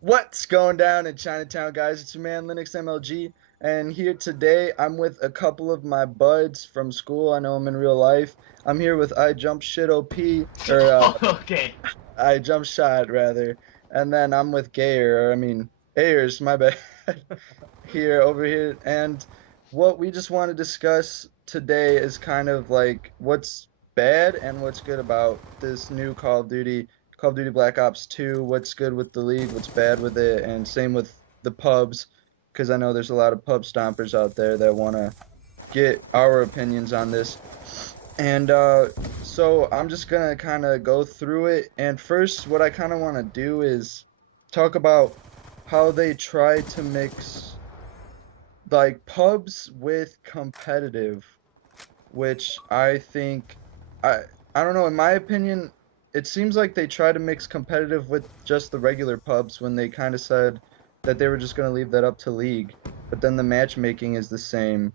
What's going down in Chinatown, guys? It's your man Linux MLG, and here today I'm with a couple of my buds from school. I know them in real life. I'm here with IJumpShot OP, or Okay. IJumpShot rather, and then I'm with Gayer, or I mean Ayyerz, my bad, here over here. And what we just want to discuss today is kind of like what's bad and what's good about this new Call of Duty Black Ops 2, what's good with the league, what's bad with it, and same with the pubs, because I know there's a lot of pub stompers out there that want to get our opinions on this. And so I'm just gonna kind of go through it. And first, what I kind of want to do is talk about how they try to mix like pubs with competitive, which I think I I don't know, in my opinion, it seems like they try to mix competitive with just the regular pubs when they kind of said that they were just going to leave that up to league, but then the matchmaking is the same.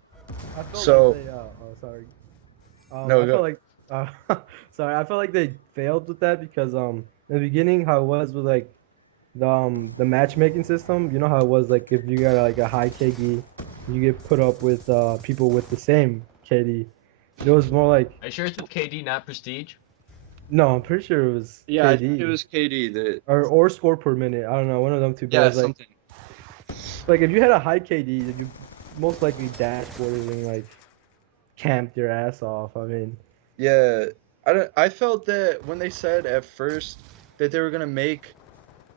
I felt like So, they oh sorry. no, I felt go. like uh sorry, I felt like they failed with that because in the beginning how it was with like the matchmaking system, you know how it was like if you got like a high KD, you get put up with people with the same KD. It was more like Are you sure it's with KD, not Prestige? no, I'm pretty sure it was Yeah, I think it KD was KD that or score per minute. I don't know, one of them two, but it yeah, was like something. if you had a high KD, then you most likely dashboarded and like camped your ass off. I mean, Yeah, I felt that when they said at first that they were going to make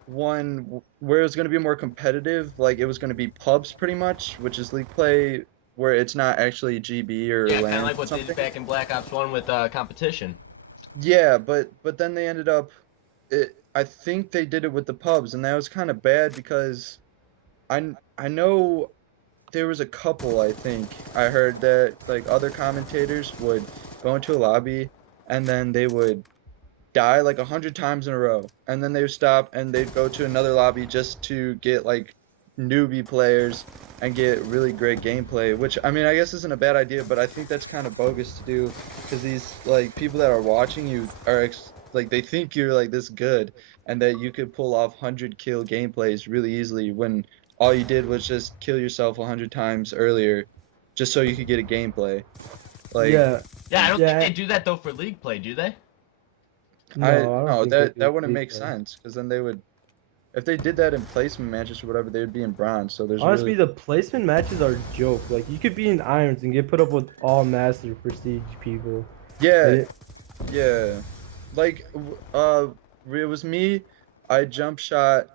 one where it was going to be more competitive, like it was going to be pubs pretty much, which is league play where it's not actually GB or Yeah, kind of LAN like or what they did something. back in Black Ops 1 with competition. Yeah, but then they ended up I think they did it with the pubs, and that was kind of bad because I know there was a couple, I think I heard that like other commentators would go into a lobby and then they would die like 100 times in a row, and then they would stop and they'd go to another lobby just to get like newbie players and get really great gameplay. Which I mean, I guess isn't a bad idea, but I think that's kind of bogus to do because these like people that are watching you are like they think you're like this good and that you could pull off 100 kill gameplays really easily when all you did was just kill yourself 100 times earlier just so you could get a gameplay. Like yeah, Yeah, I don't think yeah. they do that though for League play, do they? I No, I don't no, think they that do wouldn't league make play. sense because then they would if they did that in placement matches or whatever, they would be in bronze. So there's Honestly, really the placement matches are a joke. Like you could be in irons and get put up with all master prestige people. yeah, Like, yeah. Like it was me, I jump shot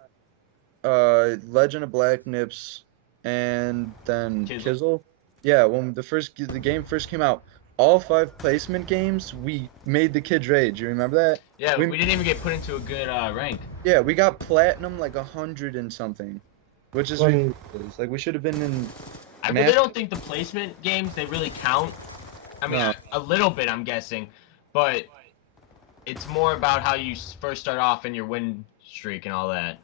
Legend of Black Nips and then Kizzle. Kizzle. Yeah, when the game first came out, all five placement games, we made the kids rage. You remember that? Yeah, We we didn't even get put into a good rank. yeah, we got platinum like 100 and something, which is I mean, ridiculous. Like we should have been in I really master. don't think the placement games they really count. I mean, No. a little bit, I'm guessing, but it's more about how you first start off in your win streak and all that.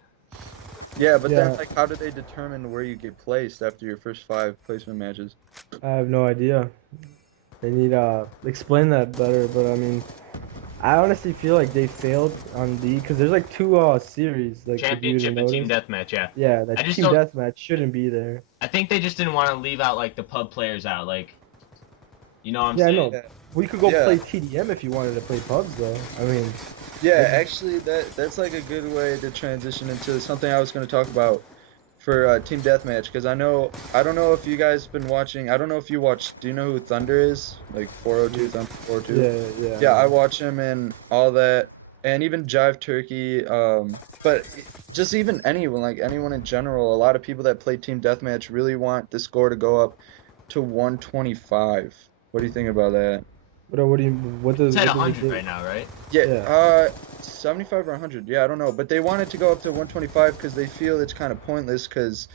Yeah, but then yeah, like how do they determine where you get placed after your first five placement matches? I have no idea. They need explain that better. But I mean, I honestly feel like they failed on the because there's like two series. Like if you would have Championship and team noticed, deathmatch, yeah. yeah, I that just team don't. deathmatch shouldn't be there. I think they just didn't want to leave out like the pub players out. Like, you know what I'm Yeah, saying? no, Yeah. we could go Yeah. play TDM if you wanted to play pubs though. I mean, Yeah, like, actually that's like a good way to transition into something I was going to talk about for Team Deathmatch because I don't know if you guys been watching. I don't know if you watch. Do you know who Thunder is? Like 402 Thunder 402. yeah, yeah, I Yeah, I know. watch him and all that, and even Jive Turkey. But just even anyone, like anyone in general, a lot of people that play Team Deathmatch really want the score to go up to 125. What do you think about that? What do you It's at what does it 100 do? right now, right? Yeah, Yeah. 75 or 100. Yeah, I don't know, but they want it to go up to 125 because they feel it's kind of pointless because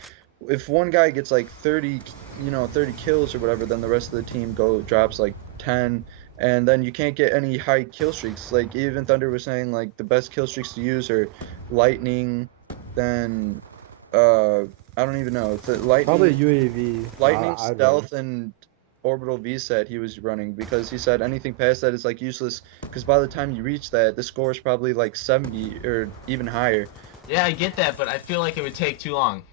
if one guy gets like 30, 30 kills or whatever, then the rest of the team drops like 10, and then you can't get any high kill streaks. Like even Thunder was saying, like the best kill streaks to use are Lightning, then uh, I don't even know. The Probably Lightning UAV. I'd run. Stealth and Orbital V set he was running because he said anything past that is like useless because by the time you reach that, the score is probably like 70 or even higher. Yeah, I get that, but I feel like it would take too long.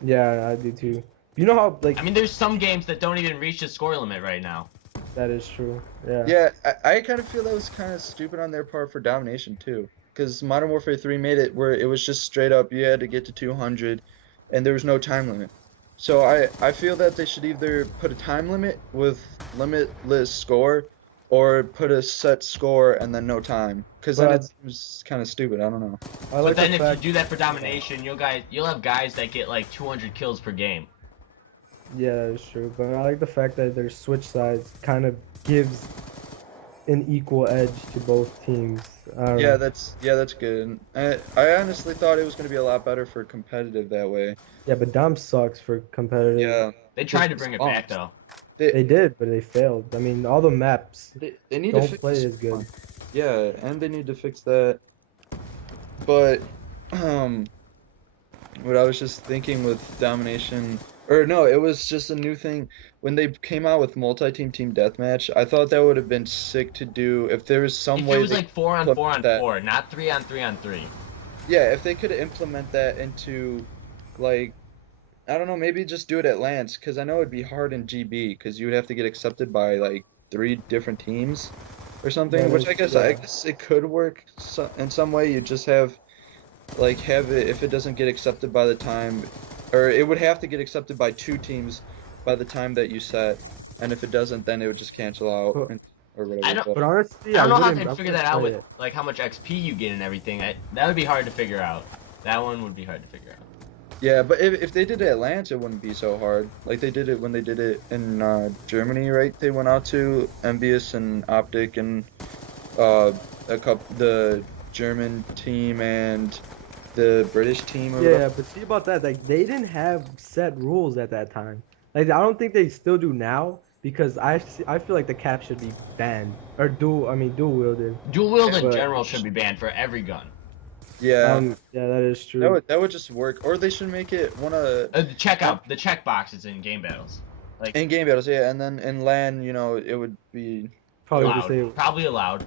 Yeah, I do too. You know how like I mean, there's some games that don't even reach the score limit right now. that is true. Yeah. Yeah, I kind of feel that was kind of stupid on their part for domination too. Because Modern Warfare 3 made it where it was just straight up you had to get to 200 and there was no time limit. So I feel that they should either put a time limit with limitless score or put a set score and then no time. Because then But it seems kind of stupid. I don't know. I But like the then if you fact. do that for domination, you'll have guys that get like 200 kills per game. Yeah, that is true. But I like the fact that their switch sides kind of gives an equal edge to both teams. I don't know. Yeah, that's good. I honestly thought it was going to be a lot better for competitive that way. Yeah, but Dom sucks for competitive. Yeah, They because tried of to the bring it back spawns. though. They, They did, but they failed. I mean, all the maps they need to don't fix the play as spawn. good. Yeah, and they need to fix that. But um, what I was just thinking with domination, or no, it was just a new thing when they came out with multi-team team deathmatch. I thought that would have been sick to do if there was some If it way was they like could 4 on 4 implement on that. 4, not 3 on 3 on 3. Yeah, if they could implement that into like I don't know, maybe just do it at Lance because I know it'd be hard in GB because you would have to get accepted by like three different teams or something. That Which is, I yeah. guess it could work in some way. You just have it if it doesn't get accepted by the time, or it would have to get accepted by two teams by the time that you set, and if it doesn't, then it would just cancel out But, or I whatever. don't but honestly, I don't know how I they'd figure wouldn't that out play with it. like how much XP you get and everything. That would be hard to figure out. That one would be hard to figure out. Yeah, but if they did it at Lance, it wouldn't be so hard. Like they did it when they did it in Germany, right? They went out to Envious and Optic and uh a couple the German team and the British team or whatever. Yeah, but see about that, like they didn't have set rules at that time. Like I don't think they still do now because I feel like the cap should be banned or dual wielded. Dual wield in But general should be banned for every gun. Yeah, yeah, that is true. that would just work. Or they should make it one The check boxes in game battles, like in game battles, yeah, and then in LAN, it would be it Probably would just allowed, say, probably allowed.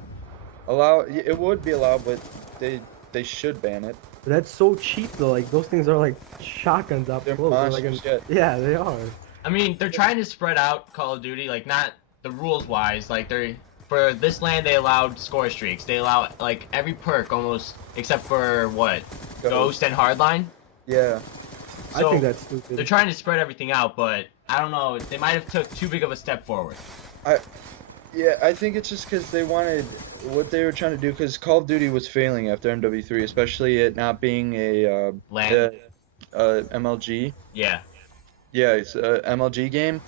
it would be allowed, but they should ban it. but that's so cheap though. Like those things are like shotguns up They're close. They're like monsters, yeah. yeah, they are. I mean, they're trying to spread out Call of Duty, like not the rules wise. Like they're for this land they allowed score streaks. They allow like every perk almost except for what Ghost and Hardline. Yeah. I think So that's they're stupid. trying to spread everything out, but I don't know. They might have took too big of a step forward. I Yeah, I think it's just because they wanted what they were trying to do because Call of Duty was failing after MW3, especially it not being Land, MLG. yeah. Yeah, it's a MLG game.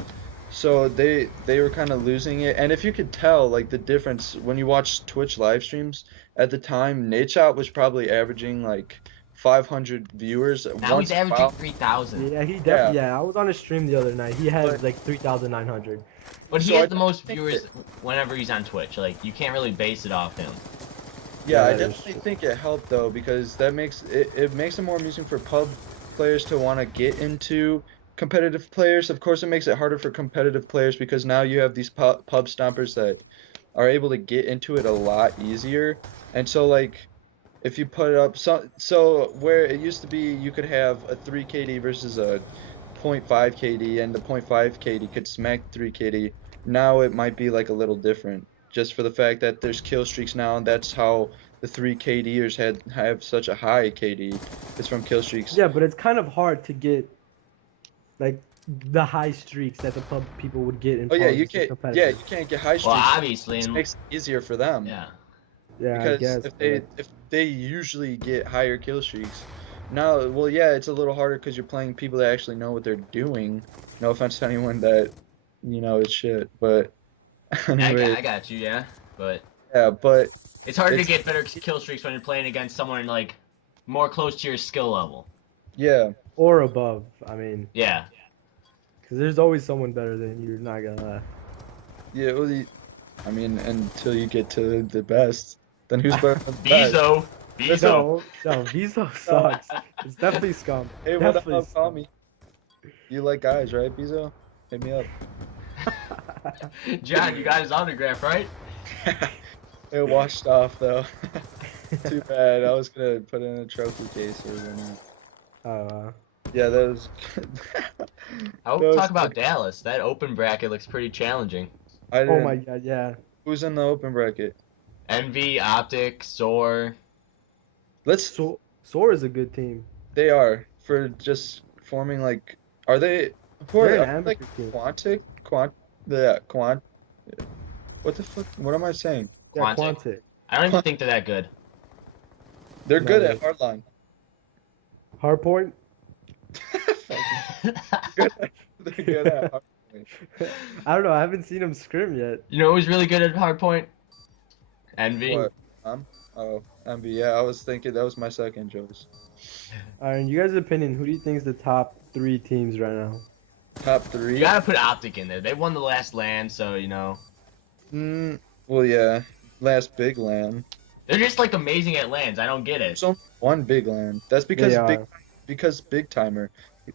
So they were kind of losing it. And if you could tell like the difference when you watch Twitch live streams at the time, Nadeshot was probably averaging like 500 viewers Now he's once in a averaging while. 3,000. Yeah, he Yeah, definitely. Yeah, I was on a stream the other night. He but had like 3,900. But he so I has the most think viewers whenever he's on Twitch. Like you can't really base it off him. yeah, Yeah, I that is definitely true. think it helped though because that makes it makes it more amusing for pub players to want to get into competitive players. Of course, it makes it harder for competitive players because now you have these pub stompers that are able to get into it a lot easier. And so like if you put up so where it used to be you could have a 3 KD versus a point 0.5 KD and the point 0.5 KD could smack 3 KD. Now it might be like a little different just for the fact that there's kill streaks now and that's how the 3 KDers have such a high KD. It's from kill streaks. Yeah, but it's kind of hard to get like the high streaks that the pub people would get in Oh yeah, pubs and you competitive. can't get high Well, streaks. obviously, This and makes it easier for them. yeah. Yeah, I Because guess, but like, if they usually get higher kill streaks, now well yeah it's a little harder because you're playing people that actually know what they're doing. No offense to anyone that is shit, but anyway, I got you, yeah. But yeah, but it's harder to it's get better kill streaks when you're playing against someone like more close to your skill level. yeah or above. I mean, Yeah. because there's always someone better than you. Not gonna lie. yeah. Well, I mean until you get to the best, then who's better than the best? Bezo. Listen, Bezo. No, Viso no. sucks. It's definitely scum. Hey, what Definitely up? Call scum. me. You like guys, right, Bezo? Hit me up. John, you got his autograph, right? It washed off though. Too bad. I was gonna put it in a trophy case or whatnot. Uh, Yeah, that was I'll that was talk about funny. Dallas. That open bracket looks pretty challenging. I oh my didn't. God, yeah. Who's in the open bracket? Envy, Optic, Soar. Let's. Soar is a good team. They are for just forming like. Are they? Who They're are an they like? amateur team. Quantic? The quant. What the fuck? What am I saying? Yeah, Quantic. Quantic. I don't even Quant. think they're that good. They're No, good at they hardline. Hardpoint. Fucking good. They're good at hardline. I don't know. I haven't seen them scrim yet. You know who's really good at hardpoint? Envy. Who? What? Oh, MB. Yeah, I was thinking that was my second choice. All right, in you guys' opinion, who do you think is the top three teams right now? Top You three. gotta put Optic in there. They won the last land, so you know Mm, well, yeah. Last big land. they're just like amazing at lands. I don't get it. There's only one big land. That's They because are.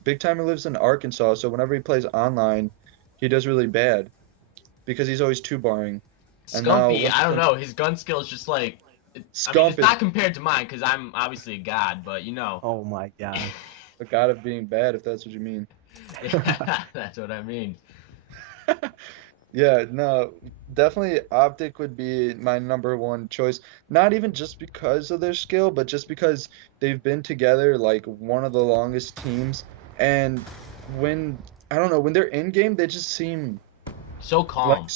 Big Timer lives in Arkansas, so whenever he plays online, he does really bad because he's always two barring. And now Scumpy, I don't know. His gun skill is just like, I mean, Scump it's is not compared to mine because I'm obviously a god, but you know. Oh my God. the god of being bad, if that's what you mean. Yeah, that's what I mean. Yeah, no, definitely Optic would be my number one choice. Not even just because of their skill, but just because they've been together like one of the longest teams. And when, I don't know, when they're in game, they just seem So like calm.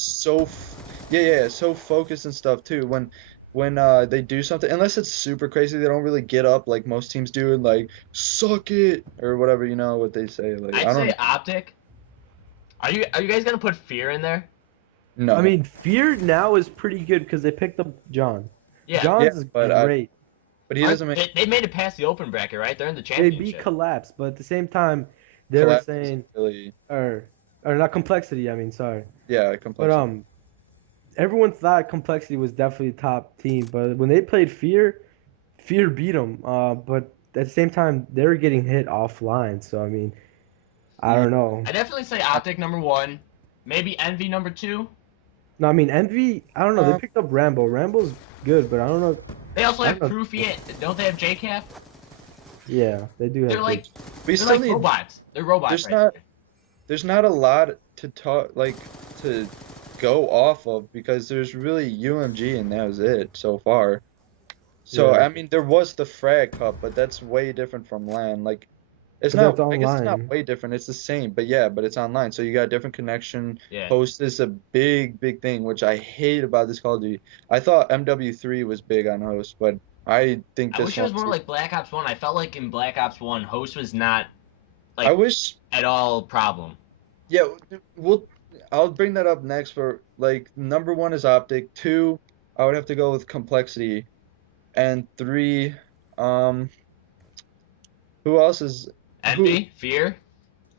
yeah, so focused and stuff too. When they do something, unless it's super crazy, they don't really get up like most teams do and like suck it or whatever, you know what they say. Like, I'd I don't say Optic. Are you guys gonna put Fear in there? I know. mean, Fear now is pretty good because they picked up John. Yeah. Yeah, John's but great. he doesn't make They made it past the open bracket, right? They're in the They beat championship. Collapse, but at the same time, they were collapse isn't saying, really. or not Complexity. I mean, sorry, Yeah, but complexity. everyone thought Complexity was definitely top team, but when they played Fear, Fear beat them. But at the same time, they were getting hit offline. So I mean, I Yeah. don't know. I definitely say Optic number one, maybe Envy number two. No, I mean Envy. I don't know. They Um, picked up Rambo. Rambo's good, but I don't know. They also I have don't know. Proofy. Don't they have JCap? Yeah, they do They're have like Jake. we they're still like need. robots. They're robots There's right not. there. There's not a lot to talk like to go off of because there's really UMG and that was it so far. So Yeah, I mean, there was the Frag Cup, but that's way different from LAN. Like, it's but that's not. I guess it's not online. way different. It's the same, but yeah, but it's online. So you got a different connection. Yeah. Host is a big thing, which I hate about this Call of Duty. I thought MW3 was big on host, but I think I this wish it was one's more even. like Black Ops 1. I felt like in Black Ops 1, host was not I like wish. at all problem. Yeah, we'll. I'll bring that up next. For like, number one is Optic. Two, I would have to go with Complexity, and three, um, who else is who? Envy, Fear,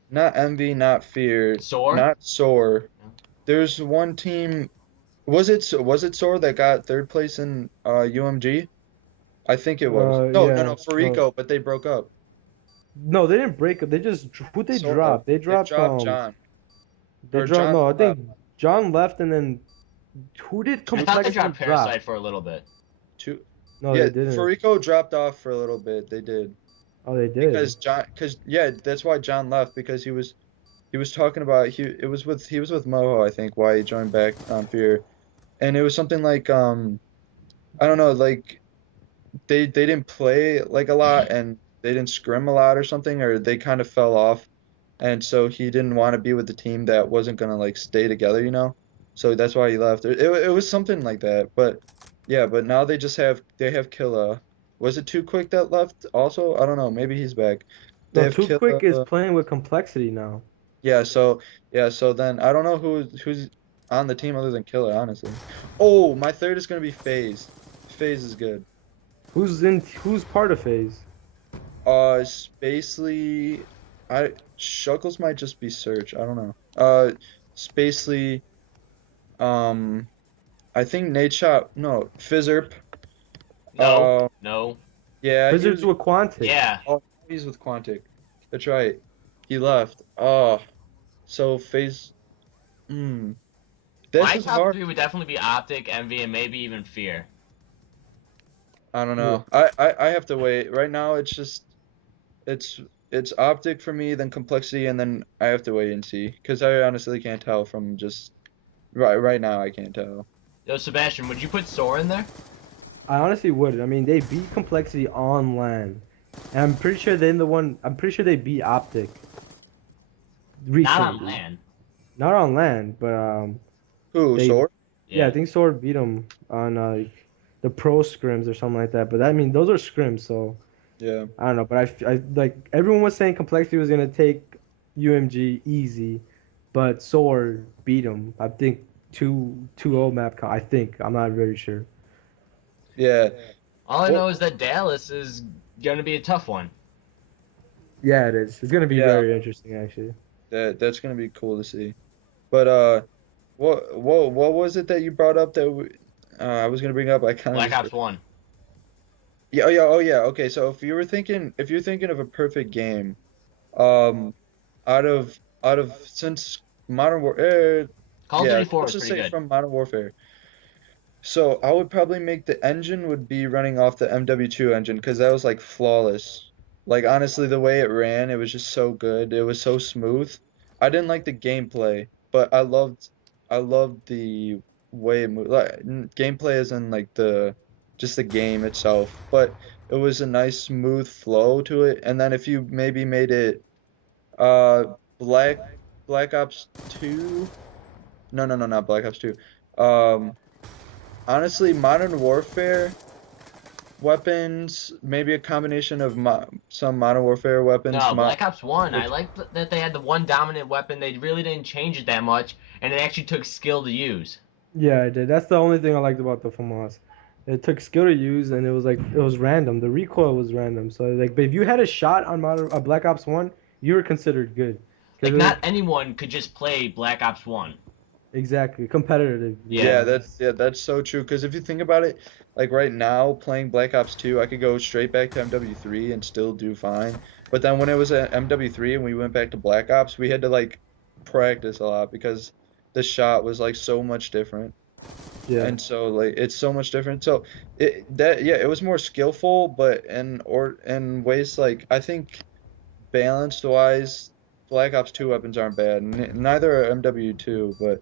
Not Envy, not Fear, Soar. not Soar. There's one team. Was it Soar that got third place in UMG? I think it was. No, Yeah, no, Farico, but they broke up. no, they didn't break up. They just who they Sort of. dropped. They They dropped dropped John, they or dropped John no. I left. think John left, and then who did I thought they Complexity dropped drop? Parasite for a little bit. Two. No, Yeah, they didn't. Farico dropped off for a little bit. They did. Oh, they did. Because yeah, that's why John left because he was talking about he was with Moho, I think, why he joined back on Fear, and it was something like I don't know, like they didn't play like a lot and they didn't scrim a lot or something, or they kind of fell off, and so he didn't want to be with the team that wasn't gonna like stay together, so that's why he left. It was something like that, but yeah, but now they have Killa. Was it Too Quick that left also? I don't know, maybe he's back. They No, have Too Quick is Killa. playing with Complexity now. Yeah, so then I don't know who's on the team other than Killer, honestly. Oh, my third is gonna be FaZe. FaZe is good. Who's part of Phase? Spacely, I Shuckles might just be Search. I don't know. Spacely, um, I think Nate Shot. No, Fizzerp. No, Uh, no, yeah, he Wizards was. with Quantic. yeah. Oh, he's with Quantic. That's right. He left. Oh, so FaZe. Hmm. This My is top hard. three would definitely be Optic, Envy, and maybe even Fear. I don't Yeah. know. I have to wait. Right now, it's just it's it's optic for me, then complexity, and then I have to wait and see because I honestly can't tell from just right now. I can't tell. Yo, Sebastian, would you put Sora in there? I honestly would. I mean, they beat complexity on land, and I'm pretty sure they're the one. I'm pretty sure they beat Optic Not on recently. land. Not on land, but Who, they. Sword? Yeah, I Yeah. think Sword beat them on like the pro scrims or something like that. But I mean, those are scrims, so Yeah. I don't know. But I like everyone was saying complexity was gonna take UMG easy, but Sword beat them. I think 2-0 map count. I think I'm not very sure. Yeah. All I Well, know is that Dallas is gonna be a tough one. Yeah, it is. It's gonna be yeah. very interesting, actually. That's gonna be cool to see. But what was it that you brought up that I was gonna bring up? I kind of Black just Ops forgot. 1. Yeah, oh yeah. Okay, so if you're thinking of a perfect game, um, out of since Modern Warfare, Call of yeah, Duty 4 let's is just pretty say good. from Modern Warfare. So I would probably make the engine would be running off the MW2 engine because that was like flawless. Like honestly, the way it ran, it was just so good. It was so smooth. I didn't like the gameplay, but I loved the way it moved. Like gameplay is in like the just the game itself, but it was a nice smooth flow to it. And then if you maybe made it uh Black Black Ops 2, no, not Black Ops 2. Um Honestly, Modern Warfare weapons, maybe a combination of some Modern Warfare weapons, No, Black Ops 1, I which liked that they had the one dominant weapon. They really didn't change it that much, and it actually took skill to use. Yeah, I did. That's the only thing I liked about the FAMAS. It took skill to use, and it was like it was random. The recoil was random. So like, but if you had a shot on Modern Black Ops One, you were considered good. Cause Like, not like anyone could just play Black Ops 1. exactly competitively Yeah. wise. yeah, that's so true. Because if you think about it, like right now playing Black Ops 2, I could go straight back to MW3 and still do fine. But then when it was at MW3 and we went back to Black Ops, we had to like practice a lot because the shot was like so much different. Yeah. And so like it's so much different. So it was more skillful, but in ways like I think balanced wise, Black Ops 2 weapons aren't bad. Neither are MW2, but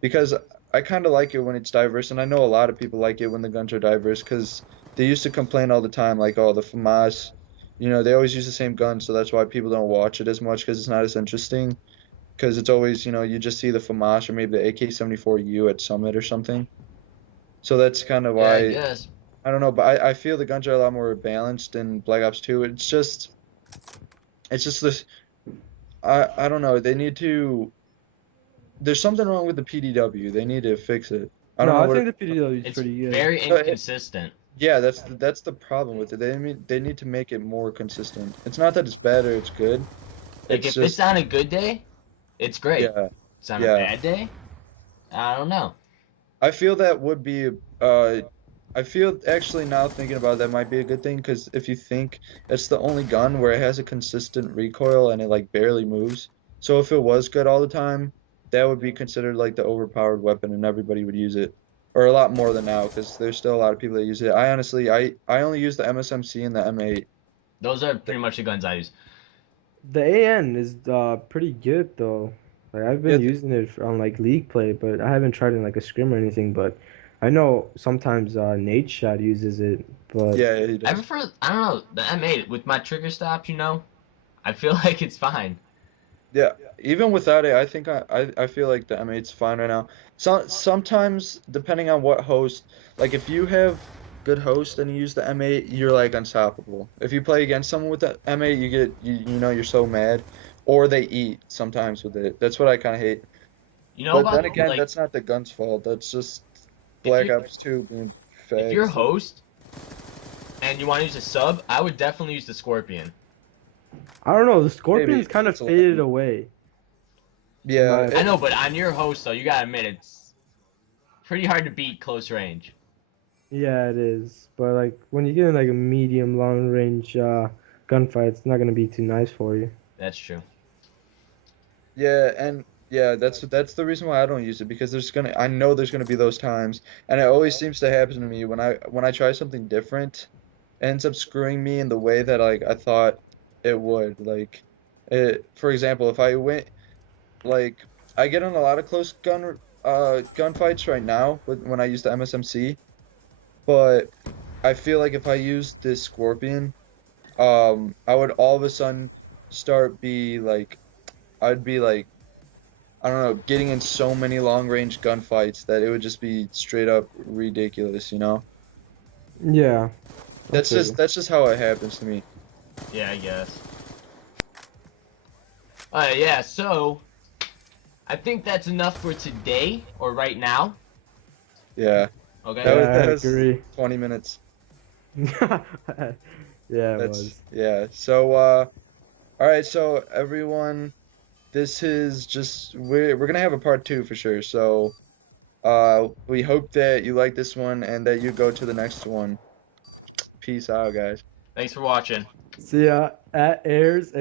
because I kind of like it when it's diverse, and I know a lot of people like it when the guns are diverse because they used to complain all the time, like, oh, the FAMAS, they always use the same gun, so that's why people don't watch it as much because it's not as interesting. Because it's always, you just see the FAMAS or maybe the AK-74U at Summit or something. So that's kind of Yeah, I why, guess. I don't know, but I feel the guns are a lot more balanced in Black Ops 2. It's just this. I don't know. There's something wrong with the PDW. They need to fix it. I don't No, know I what think it, the PDW is It's pretty good. very no, inconsistent. yeah, that's the problem with it. They need to make it more consistent. It's not that it's bad or it's good. Like, It's if it's just on a good day, it's great. yeah, It's on a yeah. bad day, I don't know. I feel that would be I feel actually now thinking about it, that might be a good thing because if you think it's the only gun where it has a consistent recoil and it like barely moves. So if it was good all the time, that would be considered like the overpowered weapon and everybody would use it. Or a lot more than now because there's still a lot of people that use it. I honestly I only use the MSMC and the M8. Those are pretty much the guns I use. The AN is pretty good though. Like I've been Yeah, using it on like league play, but I haven't tried it in like a scrim or anything. But I know sometimes Nate Shot uses it, but yeah, he I does. prefer, I don't know, the M8 with my trigger stops. I feel like it's fine. Yeah, even without it, I think I feel like the M8's fine right now. Sometimes depending on what host, like if you have good host and you use the M8, you're like unstoppable. If you play against someone with the M8, you're so mad, or they eat sometimes with it. That's what I kind of hate. You know But then about, again, like, that's not the gun's fault. That's just if Black you Ops 2 being if you're a fags. host and you want to use a sub, I would definitely use the Scorpion. I don't know. The Scorpions Maybe kind of it's faded lame. away, in Yeah, my I know, opinion. but on your host though, you gotta admit it's pretty hard to beat close range. Yeah, it is. But like when you get in like a medium long range gunfight, it's not gonna be too nice for you. That's true. yeah, and Yeah, that's the reason why I don't use it because I know there's gonna be those times, and it always seems to happen to me when I try something different, it ends up screwing me in the way that like I thought it would. Like, for example, if I went like I get in a lot of close gunfights right now when I use the MSMC, but I feel like if I used this Scorpion, I would all of a sudden start be like I'd be like I don't know, getting in so many long range gunfights that it would just be straight up ridiculous, you know? Yeah, I That's feel just you. that's just how it happens to me. Yeah, I guess. Yeah, so I think that's enough for today or right now. Yeah. Okay. Yeah, That I was agree. 20 minutes. Yeah, it That's was. yeah. So all right, so everyone, this is just we're gonna have a part two for sure. So we hope that you like this one and that you go to the next one. Peace out, guys. Thanks for watching. See ya at Ayers.